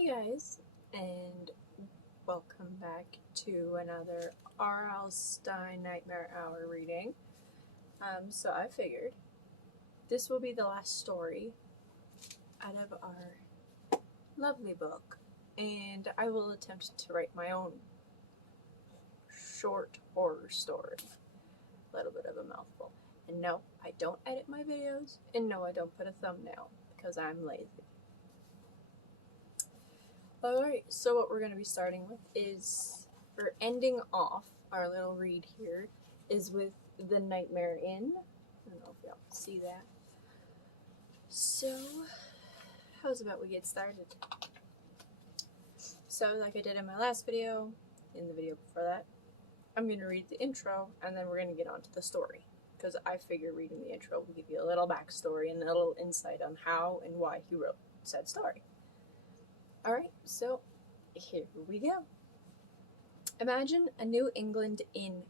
Hey guys, and welcome back to another R.L Stine Nightmare Hour reading. So I figured this will be the last story out of our lovely book, and I will attempt to write my own short horror story. A little bit of a mouthful. And no, I don't edit my videos, and no, I don't put a thumbnail because I'm lazy. Alright, so what we're going to be starting with is, or ending off our little read here, is with the Nightmare Inn. I don't know if y'all can see that. So, how's about we get started? So, like I did in my last video, in the video before that, I'm going to read the intro, and then we're going to get on to the story. Because I figure reading the intro will give you a little backstory and a little insight on how and why he wrote said story. Alright, so here we go. Imagine a New England inn,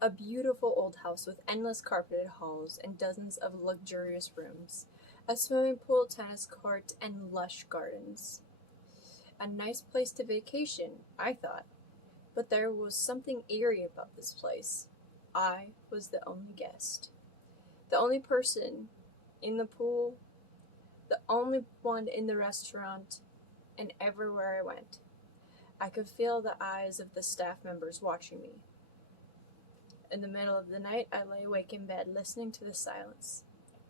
a beautiful old house with endless carpeted halls and dozens of luxurious rooms, a swimming pool, tennis court, and lush gardens. A nice place to vacation, I thought, but there was something eerie about this place. I was the only guest. The only person in the pool, the only one in the restaurant, and everywhere I went, I could feel the eyes of the staff members watching me. In the middle of the night, I lay awake in bed, listening to the silence.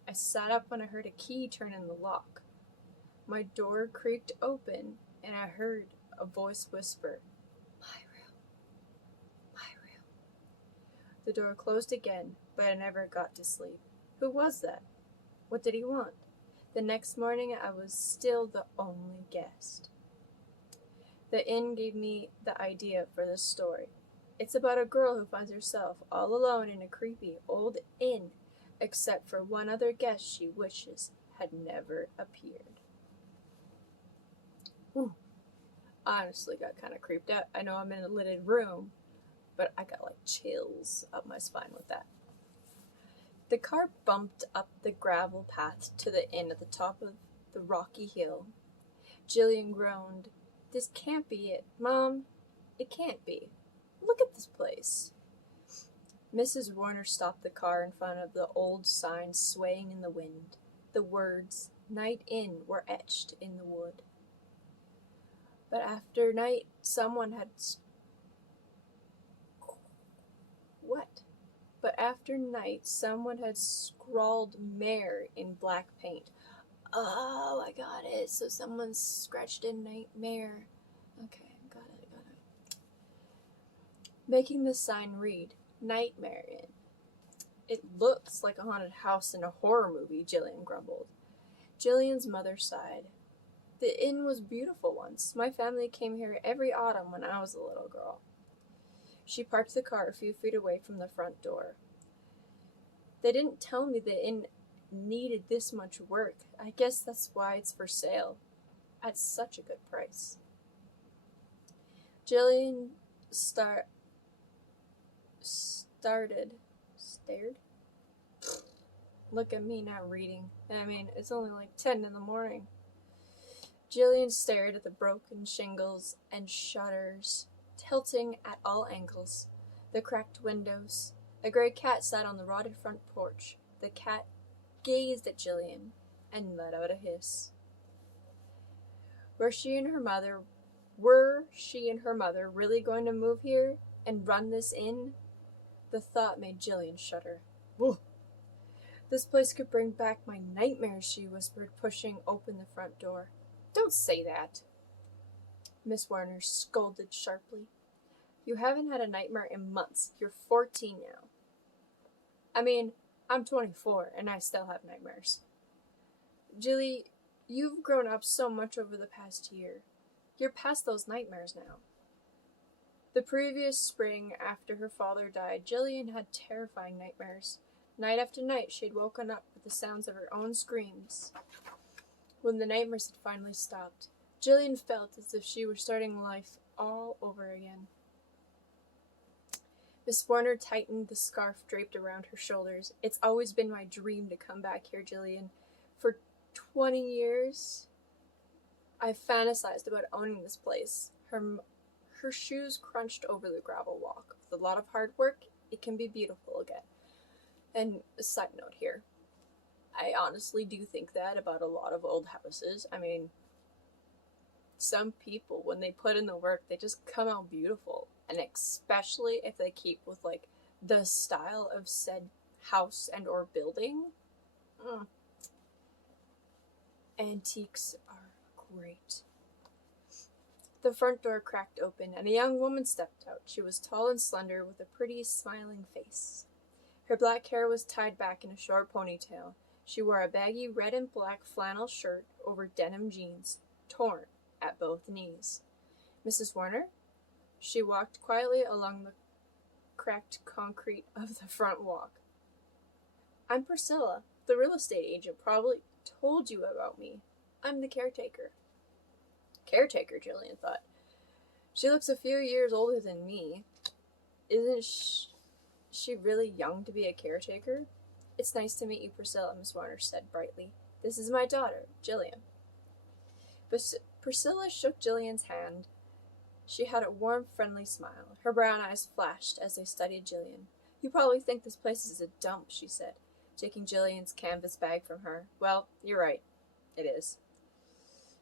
I sat up when I heard a key turn in the lock. My door creaked open, and I heard a voice whisper, "My room, my room." The door closed again, but I never got to sleep. Who was that? What did he want? The next morning, I was still the only guest. The inn gave me the idea for this story. It's about a girl who finds herself all alone in a creepy old inn, except for one other guest she wishes had never appeared. Ooh, I honestly got kind of creeped out. I know I'm in a lidded room, but I got like chills up my spine with that. The car bumped up the gravel path to the inn at the top of the rocky hill. Jillian groaned. "This can't be it, Mom. It can't be. Look at this place." Mrs. Warner stopped the car in front of the old sign swaying in the wind. The words, "Night Inn," were etched in the wood. But after night, someone had... What? But after night, someone had scrawled "Mare" in black paint. Oh, I got it. So someone scratched in "Nightmare." Okay, got it. Making the sign read, "Nightmare Inn." "It looks like a haunted house in a horror movie," Jillian grumbled. Jillian's mother sighed. "The inn was beautiful once. My family came here every autumn when I was a little girl." She parked the car a few feet away from the front door. "They didn't tell me the inn needed this much work. I guess that's why it's for sale. At such a good price." Jillian stared? Look at me not reading. I mean, it's only like 10 in the morning. Jillian stared at the broken shingles and shutters, tilting at all angles, the cracked windows. A gray cat sat on the rotted front porch. The cat gazed at Jillian and let out a hiss. Were she and her mother really going to move here and run this inn? The thought made Jillian shudder. "Ugh. This place could bring back my nightmares," she whispered, pushing open the front door. "Don't say that." Miss Warner scolded sharply. "You haven't had a nightmare in months. You're 14 now." "I mean, I'm 24 and I still have nightmares." "Jilly, you've grown up so much over the past year. You're past those nightmares now." The previous spring, after her father died, Jillian had terrifying nightmares. Night after night, she had woken up with the sounds of her own screams. When the nightmares had finally stopped, Jillian felt as if she were starting life all over again. Miss Warner tightened the scarf draped around her shoulders. "It's always been my dream to come back here, Jillian. For 20 years. I've fantasized about owning this place. Her shoes crunched over the gravel walk. With a lot of hard work, it can be beautiful again. And a side note here, I honestly do think that about a lot of old houses. I mean, some people, when they put in the work, they just come out beautiful. And especially if they keep with, like, the style of said house and or building. Antiques are great. The front door cracked open, and a young woman stepped out. She was tall and slender, with a pretty, smiling face. Her black hair was tied back in a short ponytail. She wore a baggy red and black flannel shirt over denim jeans, torn at both knees. Mrs. Warner? She walked quietly along the cracked concrete of the front walk. I'm Priscilla. The real estate agent probably told you about me. I'm the caretaker. Caretaker, Jillian thought. She looks a few years older than me. Isn't she really young to be a caretaker? It's nice to meet you, Priscilla, Miss Warner said brightly. This is my daughter, Jillian. Priscilla shook Jillian's hand. She had a warm, friendly smile. Her brown eyes flashed as they studied Jillian. You probably think this place is a dump, she said, taking Jillian's canvas bag from her. Well, you're right. It is.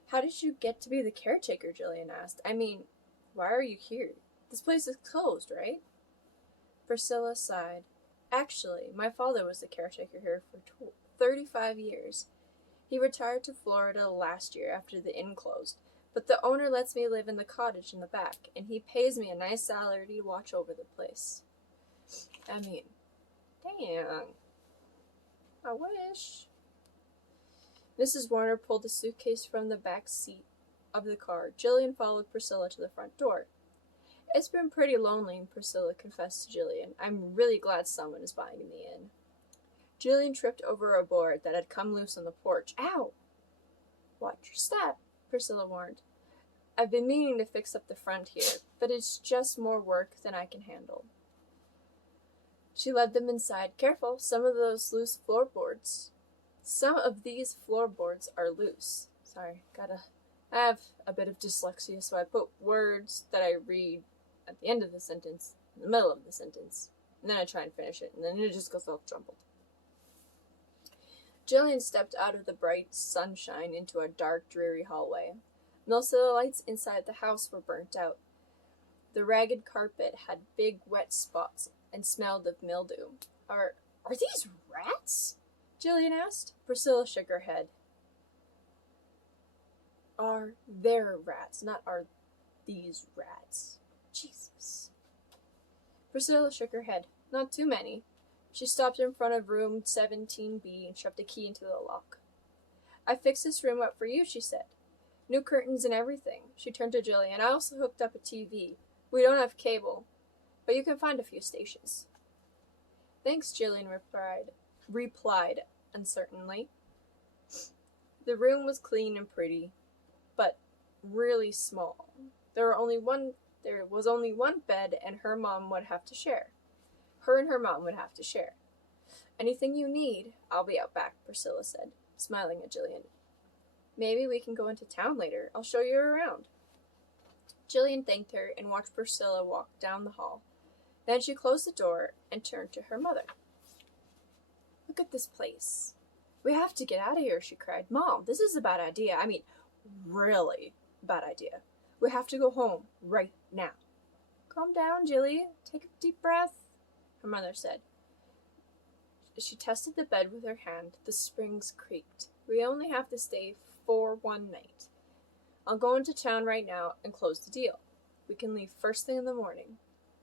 How did you get to be the caretaker? Jillian asked. I mean, why are you here? This place is closed, right? Priscilla sighed. Actually, my father was the caretaker here for 35 years. He retired to Florida last year after the inn closed, but the owner lets me live in the cottage in the back, and he pays me a nice salary to watch over the place. I mean, dang. I wish. Mrs. Warner pulled a suitcase from the back seat of the car. Jillian followed Priscilla to the front door. It's been pretty lonely, Priscilla confessed to Jillian. I'm really glad someone is buying me in. Jillian tripped over a board that had come loose on the porch. Ow! Watch your step, Priscilla warned. I've been meaning to fix up the front here, but it's just more work than I can handle. She led them inside. Careful, some of these floorboards are loose. Sorry, I have a bit of dyslexia, so I put words that I read at the end of the sentence, in the middle of the sentence, and then I try and finish it, and then it just goes all jumbled. Jillian stepped out of the bright sunshine into a dark, dreary hallway. Most of the lights inside the house were burnt out. The ragged carpet had big, wet spots and smelled of mildew. Are these rats? Jillian asked. Priscilla shook her head. Are there rats, not are these rats. Jesus. Priscilla shook her head. Not too many. She stopped in front of room 17B and shoved a key into the lock. I fixed this room up for you, she said. New curtains and everything. She turned to Jillian. I also hooked up a TV. We don't have cable, but you can find a few stations. Thanks, Jillian replied uncertainly. The room was clean and pretty, but really small. There was only one bed, and her and her mom would have to share. Anything you need, I'll be out back, Priscilla said, smiling at Jillian. Maybe we can go into town later. I'll show you around. Jillian thanked her and watched Priscilla walk down the hall. Then she closed the door and turned to her mother. Look at this place. We have to get out of here, she cried. Mom, this is a bad idea. I mean, really bad idea. We have to go home right now. Calm down, Jilly. Take a deep breath, her mother said. She tested the bed with her hand. The springs creaked. We only have to stay for one night. I'll go into town right now and close the deal. We can leave first thing in the morning.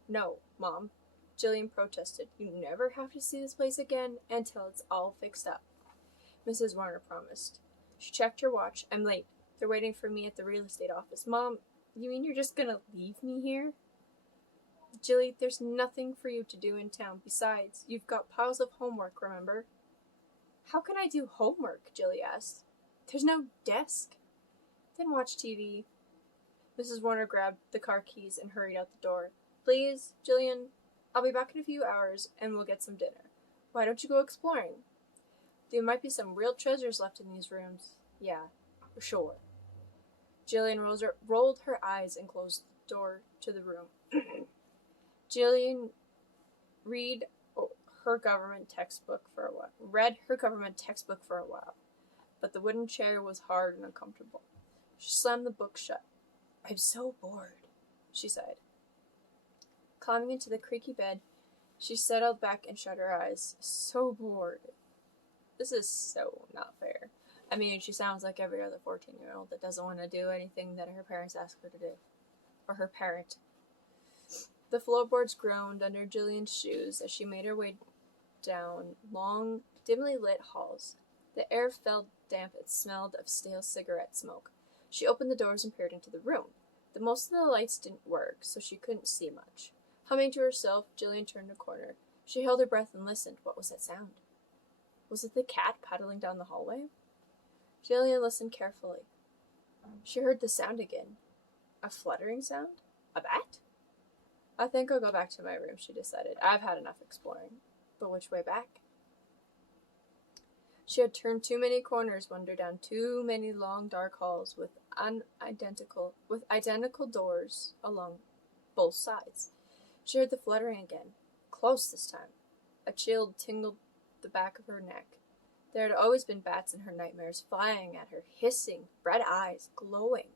No, Mom, Jillian protested. You never have to see this place again until it's all fixed up, Mrs. Warner promised. She checked her watch. I'm late. They're waiting for me at the real estate office. Mom, you mean you're just gonna leave me here? Jilly, there's nothing for you to do in town. Besides, you've got piles of homework, remember? How can I do homework? Jilly asked. There's no desk. Then watch TV. Mrs. Warner grabbed the car keys and hurried out the door. Please, Jillian, I'll be back in a few hours and we'll get some dinner. Why don't you go exploring? There might be some real treasures left in these rooms. Yeah, for sure. Jillian rolled her eyes and closed the door to the room. Jillian read her government textbook for a while, but the wooden chair was hard and uncomfortable. She slammed the book shut. "I'm so bored," she sighed. Climbing into the creaky bed, she settled back and shut her eyes. So bored. This is so not fair. I mean, she sounds like every other 14-year-old that doesn't want to do anything that her parents ask her to do. Or her parent. The floorboards groaned under Jillian's shoes as she made her way down long, dimly lit halls. The air felt damp and smelled of stale cigarette smoke. She opened the doors and peered into the room. Most of the lights didn't work, so she couldn't see much. Humming to herself, Jillian turned a corner. She held her breath and listened. What was that sound? Was it the cat paddling down the hallway? Jillian listened carefully. She heard the sound again. A fluttering sound? A bat? "I think I'll go back to my room," she decided. "I've had enough exploring." But which way back? She had turned too many corners, wandered down too many long, dark halls with identical doors along both sides. She heard the fluttering again. Close this time. A chill tingled the back of her neck. There had always been bats in her nightmares, flying at her, hissing, red eyes glowing,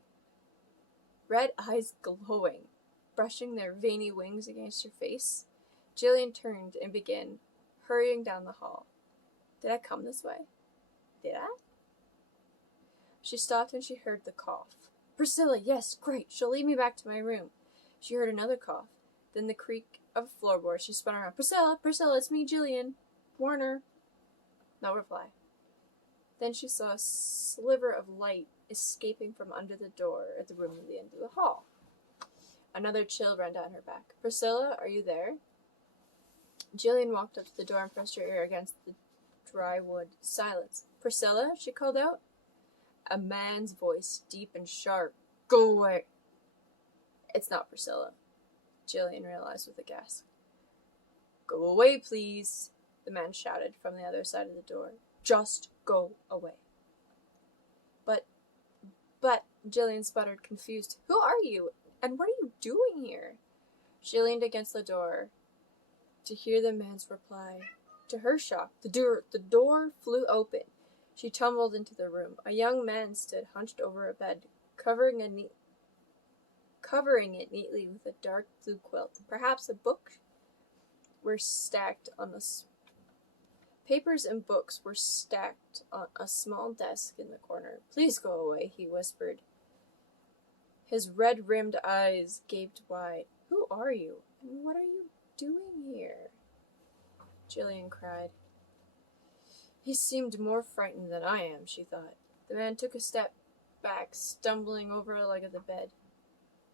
brushing their veiny wings against her face. Jillian turned and began hurrying down the hall. Did I come this way? Did I? She stopped and she heard the cough. Priscilla, yes, great, she'll lead me back to my room. She heard another cough, then the creak of a floorboard. She spun around. Priscilla, it's me, Jillian. Warner. No reply. Then she saw a sliver of light escaping from under the door at the room at the end of the hall. Another chill ran down her back. Priscilla, are you there? Jillian walked up to the door and pressed her ear against the dry wood. Silence. Priscilla, she called out. A man's voice, deep and sharp. Go away. It's not Priscilla, Jillian realized with a gasp. Go away, please, the man shouted from the other side of the door. Just go away. But, Jillian sputtered, confused. Who are you? And what are you doing here? She leaned against the door to hear the man's reply. To her shock, the door flew open. She tumbled into the room. A young man stood hunched over a bed, covering it neatly with a dark blue quilt. Perhaps a book were stacked on Papers and books were stacked on a small desk in the corner. Please go away, he whispered. His red-rimmed eyes gaped wide. Who are you? And what are you doing here? Jillian cried. He seemed more frightened than I am, she thought. The man took a step back, stumbling over a leg of the bed.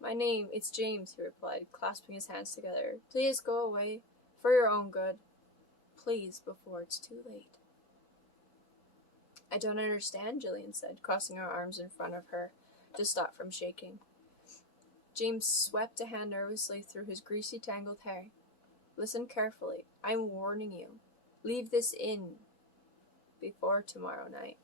My name, it's James, he replied, clasping his hands together. Please go away, for your own good. Please, before it's too late. I don't understand, Jillian said, crossing her arms in front of her to stop from shaking. James swept a hand nervously through his greasy, tangled hair. Listen carefully. I'm warning you. Leave this inn before tomorrow night.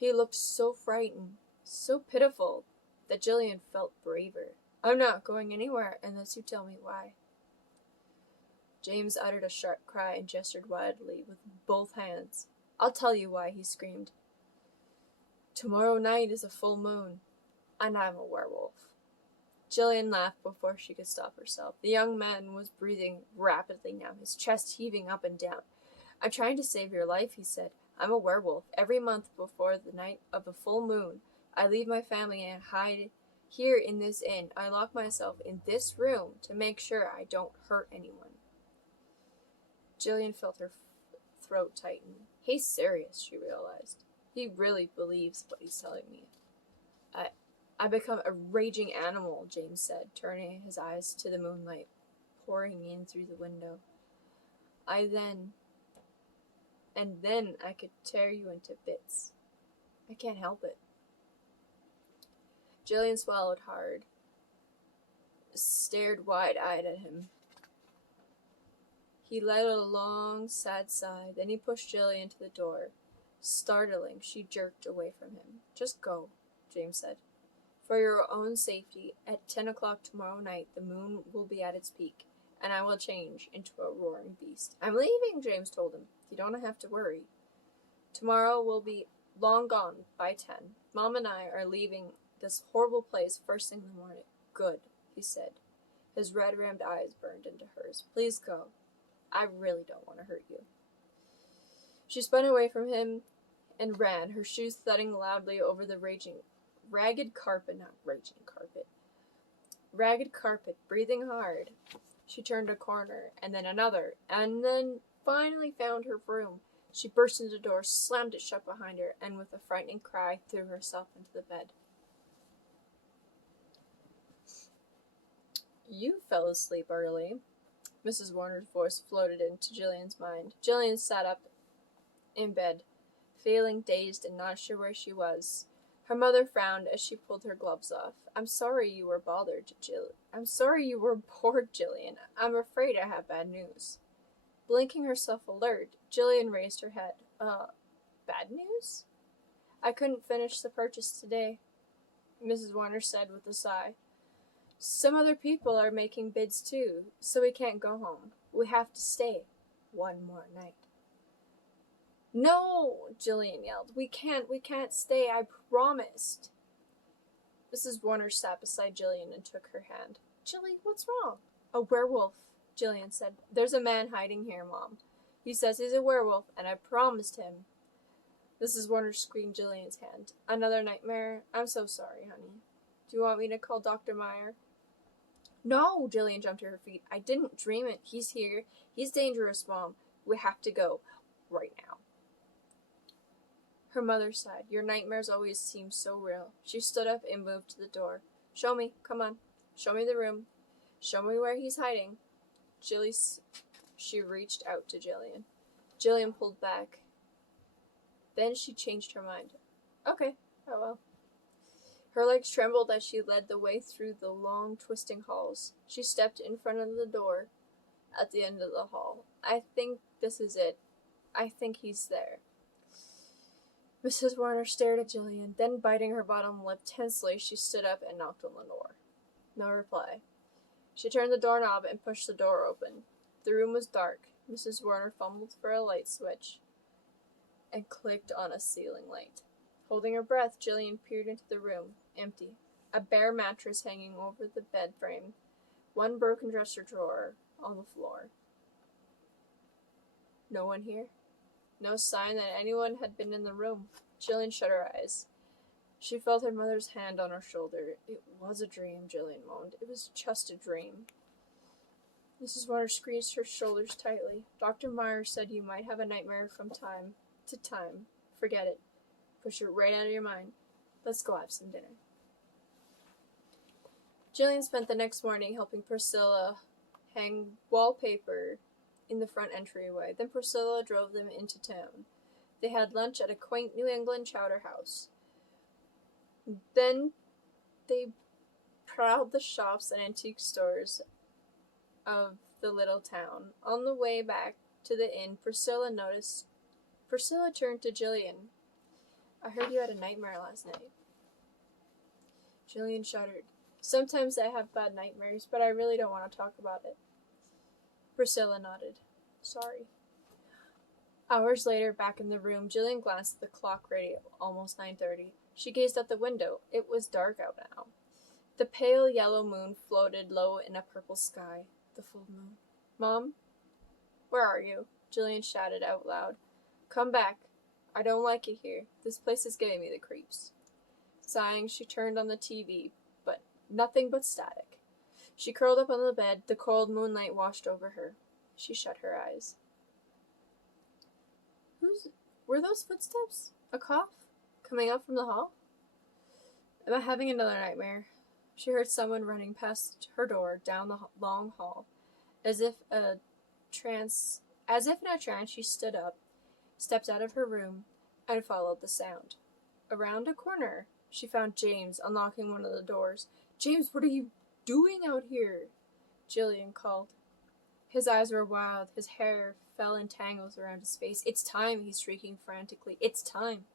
He looked so frightened, so pitiful, that Jillian felt braver. I'm not going anywhere unless you tell me why. James uttered a sharp cry and gestured wildly with both hands. I'll tell you why, he screamed. Tomorrow night is a full moon, and I'm a werewolf. Jillian laughed before she could stop herself. The young man was breathing rapidly now, his chest heaving up and down. I'm trying to save your life, he said. I'm a werewolf. Every month before the night of a full moon, I leave my family and hide here in this inn. I lock myself in this room to make sure I don't hurt anyone. Jillian felt her throat tighten. He's serious, she realized. He really believes what he's telling me. I become a raging animal, James said, turning his eyes to the moonlight pouring in through the window. And then I could tear you into bits. I can't help it. Jillian swallowed hard, stared wide-eyed at him. He let out a long, sad sigh. Then he pushed Jillian to the door. Startling, she jerked away from him. Just go. James said. For your own safety, at 10 o'clock tomorrow night, the moon will be at its peak, and I will change into a roaring beast. I'm leaving, James told him. You don't have to worry. Tomorrow will be long gone by 10. Mom and I are leaving this horrible place first thing in the morning. Good, he said. His red-rimmed eyes burned into hers. Please go. I really don't want to hurt you. She spun away from him and ran, her shoes thudding loudly over the ragged carpet, breathing hard. She turned a corner, and then another, and then finally found her room. She burst into the door, slammed it shut behind her, and with a frightening cry threw herself into the bed. You fell asleep early. Mrs. Warner's voice floated into Jillian's mind. Jillian sat up in bed, feeling dazed and not sure where she was. Her mother frowned as she pulled her gloves off. I'm sorry you were bored, Jillian. I'm afraid I have bad news. Blinking herself alert, Jillian raised her head. Bad news? I couldn't finish the purchase today, Mrs. Warner said with a sigh. Some other people are making bids too, so we can't go home. We have to stay one more night. No, Jillian yelled. We can't stay, I promised. Mrs. Warner sat beside Jillian and took her hand. Jilly, what's wrong? A werewolf, Jillian said. There's a man hiding here, Mom. He says he's a werewolf, and I promised him. Mrs. Warner squeezed Jillian's hand. Another nightmare? I'm so sorry, honey. Do you want me to call Dr. Meyer? No, Jillian jumped to her feet. I didn't dream it. He's here. He's dangerous, Mom. We have to go. Right now. Her mother sighed. Your nightmares always seem so real. She stood up and moved to the door. Show me. Come on. Show me the room. Show me where he's hiding. She reached out to Jillian. Jillian pulled back. Then she changed her mind. Okay. Oh well. Her legs trembled as she led the way through the long, twisting halls. She stepped in front of the door at the end of the hall. I think this is it. I think he's there. Mrs. Warner stared at Jillian, then biting her bottom lip tensely, she stood up and knocked on the door. No reply. She turned the doorknob and pushed the door open. The room was dark. Mrs. Warner fumbled for a light switch and clicked on a ceiling light. Holding her breath, Jillian peered into the room. Empty. A bare mattress hanging over the bed frame. One broken dresser drawer on the floor. No one here. No sign that anyone had been in the room. Jillian shut her eyes. She felt her mother's hand on her shoulder. It was a dream, Jillian moaned. It was just a dream. Mrs. Warner squeezed her shoulders tightly. Dr. Meyer said you might have a nightmare from time to time. Forget it. Push it right out of your mind. Let's go have some dinner. Jillian spent the next morning helping Priscilla hang wallpaper in the front entryway. Then Priscilla drove them into town. They had lunch at a quaint New England chowder house. Then they prowled the shops and antique stores of the little town. On the way back to the inn, Priscilla turned to Jillian. I heard you had a nightmare last night. Jillian shuddered. Sometimes I have bad nightmares, but I really don't want to talk about it. Priscilla nodded. Sorry. Hours later, back in the room, Jillian glanced at the clock radio, almost 9:30. She gazed out the window. It was dark out now. The pale yellow moon floated low in a purple sky. The full moon. Mom? Where are you? Jillian shouted out loud. Come back. I don't like it here. This place is giving me the creeps. Sighing, she turned on the TV, but nothing but static. She curled up on the bed. The cold moonlight washed over her. She shut her eyes. Were those footsteps? A cough? Coming up from the hall? Am I having another nightmare? She heard someone running past her door down the long hall. As if in a trance, she stood up, stepped out of her room, and followed the sound. Around a corner, she found James unlocking one of the doors. James, what are you doing out here? Jillian called. His eyes were wild. His hair fell in tangles around his face. It's time, he's shrieking frantically. It's time.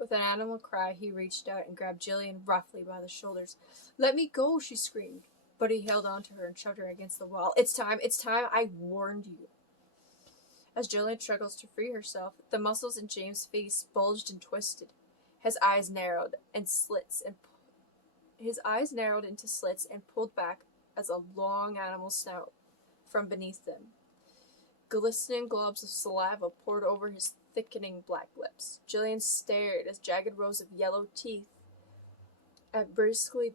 With an animal cry, he reached out and grabbed Jillian roughly by the shoulders. "Let me go," she screamed. But he held onto her and shoved her against the wall. It's time, I warned you." As Jillian struggles to free herself, the muscles in James' face bulged and twisted. His eyes narrowed into slits and pulled back as a long animal snout from beneath them. Glistening globs of saliva poured over his thickening black lips. Jillian stared as jagged rows of yellow teeth at bristly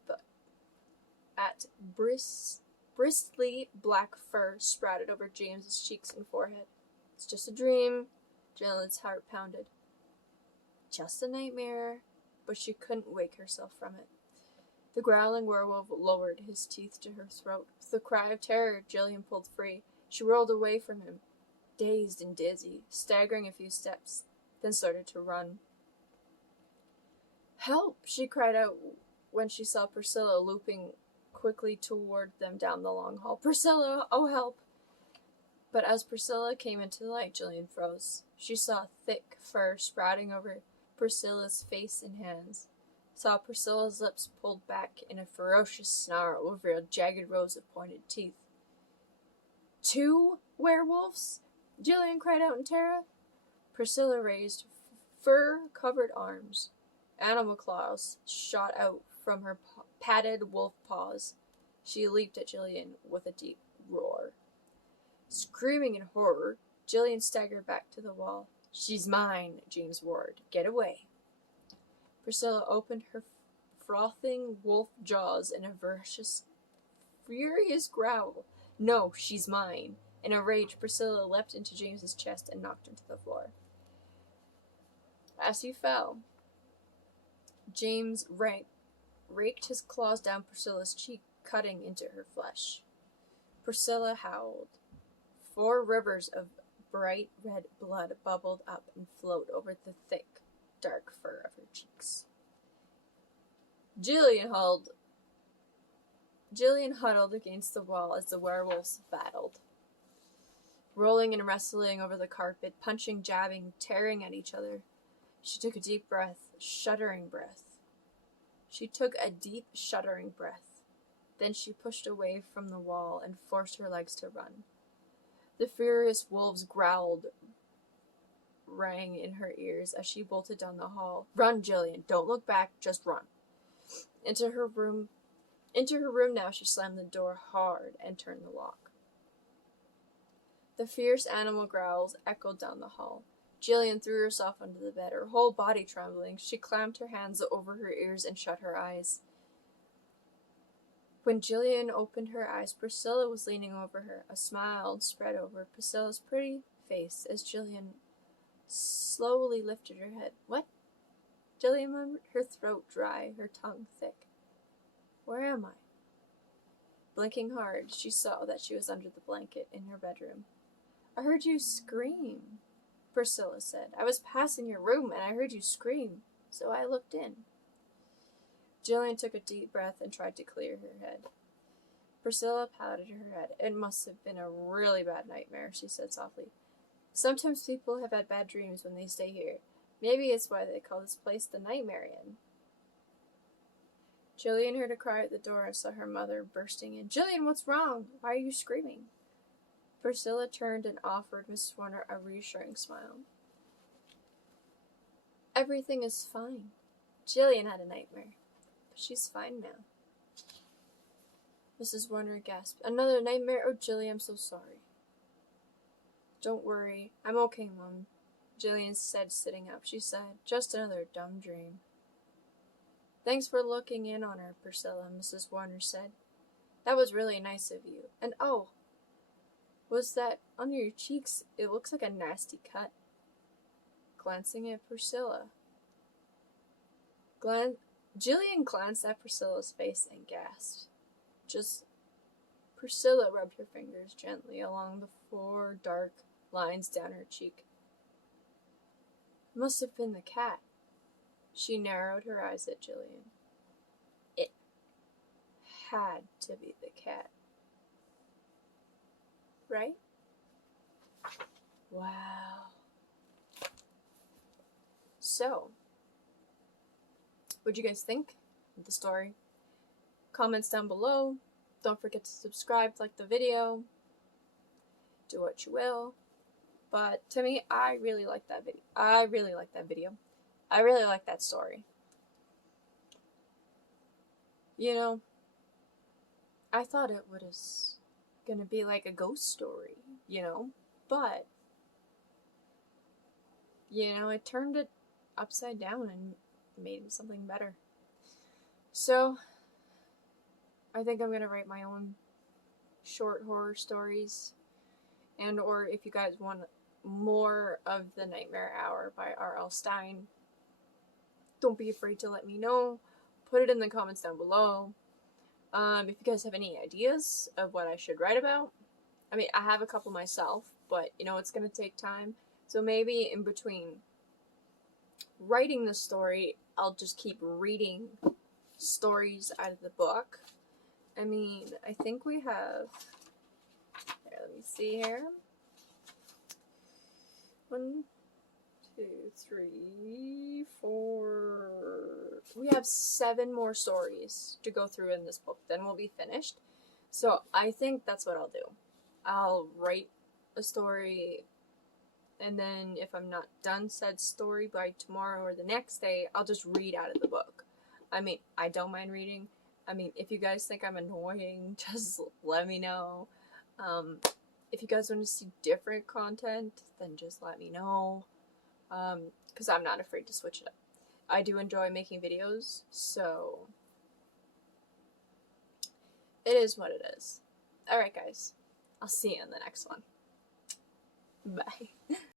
black fur sprouted over James's cheeks and forehead. "It's just a dream." Jillian's heart pounded. Just a nightmare. But she couldn't wake herself from it. The growling werewolf lowered his teeth to her throat. With a cry of terror, Jillian pulled free. She rolled away from him, dazed and dizzy, staggering a few steps, then started to run. "Help!" she cried out when she saw Priscilla looping quickly toward them down the long hall. "Priscilla! Oh, help!" But as Priscilla came into the light, Jillian froze. She saw thick fur sprouting over Priscilla's face and hands. Saw Priscilla's lips pulled back in a ferocious snarl over jagged rows of pointed teeth. "Two werewolves?" Jillian cried out in terror. Priscilla raised fur-covered arms. Animal claws shot out from her padded wolf paws. She leaped at Jillian with a deep roar. Screaming in horror, Jillian staggered back to the wall. "She's mine," James roared. "Get away." Priscilla opened her frothing wolf jaws in a furious growl. "No, she's mine." In a rage, Priscilla leapt into James's chest and knocked him to the floor. As he fell, James raked his claws down Priscilla's cheek, cutting into her flesh. Priscilla howled. 4 rivers of bright red blood bubbled up and flowed over the thick, dark fur of her cheeks. Jillian huddled against the wall as the werewolves battled, rolling and wrestling over the carpet, punching, jabbing, tearing at each other. She took a deep, shuddering breath. Then she pushed away from the wall and forced her legs to run. The furious wolves growled, rang in her ears as she bolted down the hall. "Run, Jillian! Don't look back, just run!" Into her room now, she slammed the door hard and turned the lock. The fierce animal growls echoed down the hall. Jillian threw herself onto the bed, her whole body trembling. She clamped her hands over her ears and shut her eyes. When Jillian opened her eyes, Priscilla was leaning over her. A smile spread over Priscilla's pretty face as Jillian slowly lifted her head. "What?" Jillian murmured, her throat dry, her tongue thick. "Where am I?" Blinking hard, she saw that she was under the blanket in her bedroom. "I heard you scream," Priscilla said. "I was passing your room and I heard you scream, so I looked in." Jillian took a deep breath and tried to clear her head. Priscilla patted her head. "It must have been a really bad nightmare," she said softly. "Sometimes people have had bad dreams when they stay here. Maybe it's why they call this place the Nightmare Inn." Jillian heard a cry at the door and saw her mother bursting in. "Jillian, what's wrong? Why are you screaming?" Priscilla turned and offered Mrs. Warner a reassuring smile. "Everything is fine. Jillian had a nightmare, but she's fine now." Mrs. Warner gasped. "Another nightmare? Oh, Jillian, I'm so sorry." "Don't worry. I'm okay, Mom," Jillian said, sitting up. She sighed. "Just another dumb dream." "Thanks for looking in on her, Priscilla," Mrs. Warner said. "That was really nice of you. And oh, was that on your cheeks? It looks like a nasty cut." Glancing at Priscilla. Jillian glanced at Priscilla's face and gasped. Priscilla rubbed her fingers gently along the 4 dark lines down her cheek. "It must have been the cat." She narrowed her eyes at Jillian. "It had to be the cat. Right?" "Wow." So, What do you guys think of the story? Comments down below. Don't forget to subscribe, like the video. Do what you will. But to me, I really like that video. I really like that story. You know, I thought it was gonna be like a ghost story, but, it turned it upside down and made something better. So, I think I'm gonna write my own short horror stories, and or if you guys want more of the Nightmare Hour by R.L Stine, don't be afraid to let me know. Put it in the comments down below. If you guys have any ideas of what I should write about, I mean, I have a couple myself, but it's gonna take time. So maybe in between writing the story, I'll just keep reading stories out of the book. I mean, I think we have, here, let me see here. 1, 2, 3, 4. We have 7 more stories to go through in this book. Then we'll be finished. So I think that's what I'll do. I'll write a story, and then if I'm not done said story by tomorrow or the next day, I'll just read out of the book. I mean, I don't mind reading. I mean, if you guys think I'm annoying, just let me know. If you guys want to see different content, then just let me know. Because I'm not afraid to switch it up. I do enjoy making videos, so it is what it is. Alright guys, I'll see you in the next one. Bye.